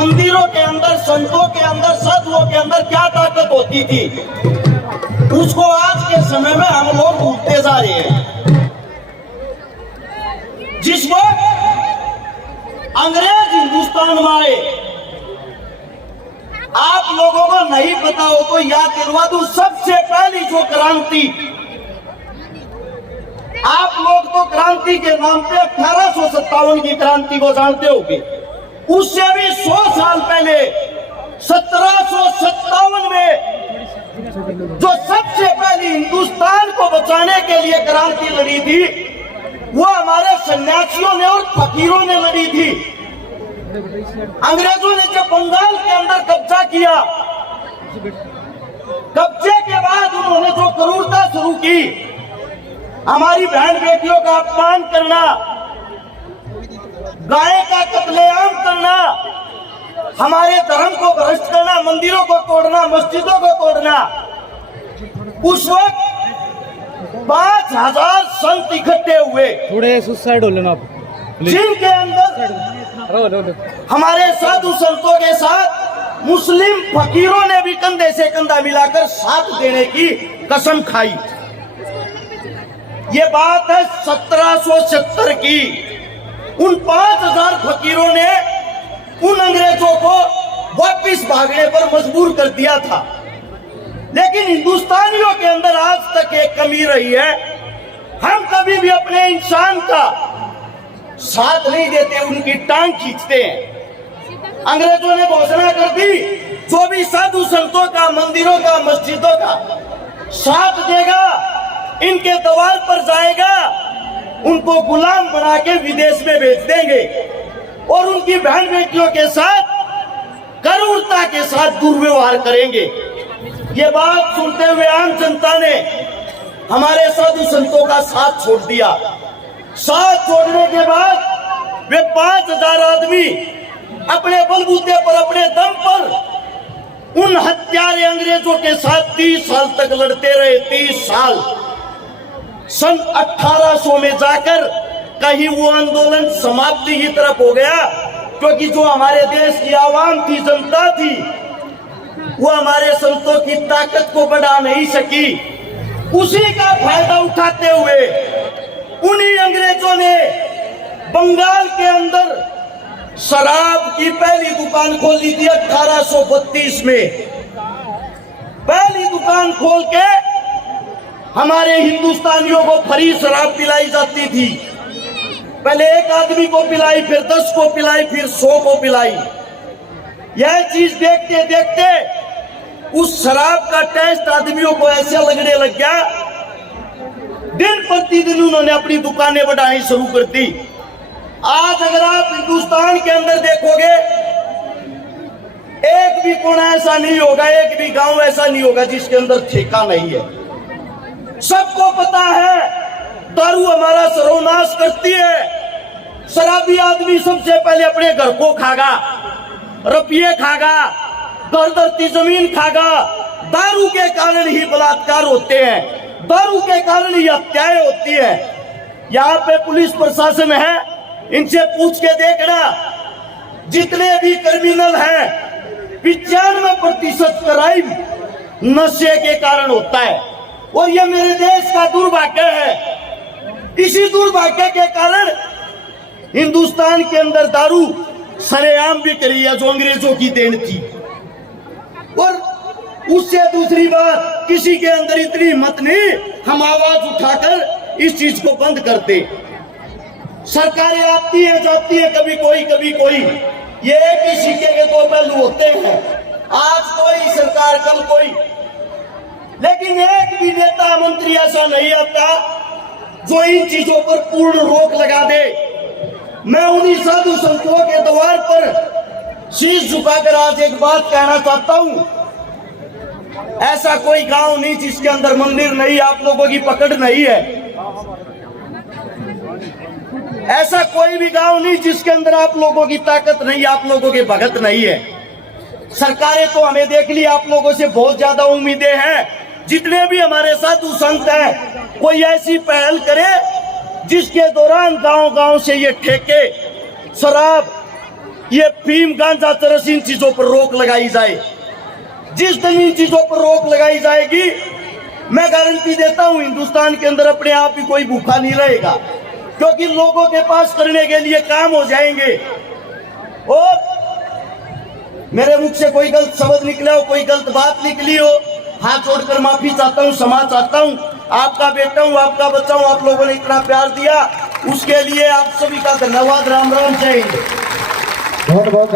मंदिरों के अंदर, संतों के अंदर, साधुओं के अंदर क्या ताकत होती थी, उसको आज के समय में हम लोग भूलते जा रहे हैं। जिस वक्त अंग्रेज हिंदुस्तान में आए, आप लोगों को नहीं पता हो तो याद दिलवा दूं, सबसे पहली जो क्रांति, आप लोग तो क्रांति के नाम पे 1857 की क्रांति को जानते होंगे, उससे भी 100 साल पहले 1757 में जो सबसे पहले हिंदुस्तान को बचाने के लिए क्रांति लड़ी थी, वो हमारे सन्यासियों ने और फकीरों ने लड़ी थी। अंग्रेजों ने जब बंगाल के अंदर कब्जा किया, कब्जे के बाद उन्होंने जो क्रूरता शुरू की, हमारी बहन बेटियों का अपमान करना, गाय का कत्लेआम करना, हमारे धर्म को भ्रष्ट करना, मंदिरों को तोड़ना, मस्जिदों को तोड़ना, उस वक्त 5000 संत इकट्ठे हुए, थोड़े सुसाइड हो लेना, जिनके अंदर हमारे साधु संतों के साथ मुस्लिम फकीरों ने भी कंधे से कंधा मिलाकर साथ देने की कसम खाई। ये बात है 1770 की। उन 5000 फकीरों ने उन अंग्रेजों को वापिस भागने पर मजबूर कर दिया था। लेकिन हिंदुस्तानियों के अंदर आज तक एक कमी रही है, हम कभी भी अपने इंसान का साथ नहीं देते, उनकी टांग खींचते हैं। अंग्रेजों ने घोषणा कर दी, जो भी साधु संतों का, मंदिरों का, मस्जिदों का साथ देगा, इनके द्वार पर जाएगा, उनको गुलाम बना के विदेश में भेज देंगे और उनकी बहन बेटियों के साथ करूरता के साथ दुर्व्यवहार करेंगे। ये बात सुनते हुए आम जनता ने हमारे साधु संतों का साथ छोड़ दिया। साथ छोड़ने के बाद वे 5000 आदमी अपने बलबूते पर, अपने दम पर उन हत्यारे अंग्रेजों के साथ 30 साल तक लड़ते रहे। 30 साल। सन 1800 में जाकर कहीं वो आंदोलन समाप्ति की तरफ हो गया, क्योंकि जो हमारे देश की आवाम थी, जनता थी, वो हमारे संतों की ताकत को बढ़ा नहीं सकी। उसी का फायदा उठाते हुए उन्हीं अंग्रेजों ने बंगाल के अंदर शराब की पहली दुकान खोली थी 1832 में। पहली दुकान खोल के हमारे हिंदुस्तानियों को फ्री शराब पिलाई जाती थी। पहले एक आदमी को पिलाई, फिर 10 को पिलाई, फिर 100 को पिलाई। यह चीज देखते देखते उस शराब का टेस्ट आदमियों को ऐसे लगने लग गया, दिन प्रतिदिन उन्होंने अपनी दुकानें बढ़ानी शुरू कर दी। आज अगर आप हिंदुस्तान के अंदर देखोगे, एक भी कोना ऐसा नहीं होगा, एक भी गांव ऐसा नहीं होगा जिसके अंदर ठेका नहीं है। सबको पता है दारू हमारा सर्वनाश करती है। शराबी आदमी सबसे पहले अपने घर को खागा, रुपये खागा, घर धरती जमीन खागा। दारू के कारण ही बलात्कार होते हैं, दारू के कारण ही हत्याएं होती है। यहाँ पे पुलिस प्रशासन है, इनसे पूछ के देखना, जितने भी क्रिमिनल हैं 95% क्राइम नशे के कारण होता है। और ये मेरे देश का दुर्भाग्य है। इसी दुर्भाग्य के कारण हिंदुस्तान के अंदर दारू सरेआम बिक रही है, जो अंग्रेजों की देन थी। और उससे दूसरी बात, किसी के अंदर इतनी हिम्मत नहीं हम आवाज उठाकर इस चीज को बंद कर दे। सरकारें आती है जाती है, कभी कोई कभी कोई, ये एक ही सिक्के के दो पहलू होते हैं। आज कोई सरकार, कल कोई। लेकिन एक भी नेता मंत्री ऐसा नहीं आता जो इन चीजों पर पूर्ण रोक लगा दे। मैं उन्हीं साधु संतों के द्वार पर शीश झुकाकर आज एक बात कहना चाहता हूं, ऐसा कोई गांव नहीं जिसके अंदर मंदिर नहीं, आप लोगों की पकड़ नहीं है। ऐसा कोई भी गांव नहीं जिसके अंदर आप लोगों की ताकत नहीं, आप लोगों के भगत नहीं है। सरकारें तो हमें देख ली, आप लोगों से बहुत ज्यादा उम्मीदें हैं। जितने भी हमारे साधु संत हैं, कोई ऐसी पहल करे जिसके दौरान गांव गांव से ये ठेके, शराब ये फीम गांजा चरस इन चीजों पर रोक लगाई जाए। जिस दिन इन चीजों पर रोक लगाई जाएगी, मैं गारंटी देता हूं हिंदुस्तान के अंदर अपने आप ही कोई भूखा नहीं रहेगा, क्योंकि लोगों के पास करने के लिए काम हो जाएंगे। और मेरे मुख से कोई गलत शब्द निकला हो, कोई गलत बात निकली हो, हाथ जोड़कर माफी चाहता हूं, क्षमा चाहता हूं। आपका बेटा हूं, आपका बच्चा हूं, आप लोगों ने इतना प्यार दिया, उसके लिए आप सभी का धन्यवाद। राम राम, जय हिंद। बहुत बहुत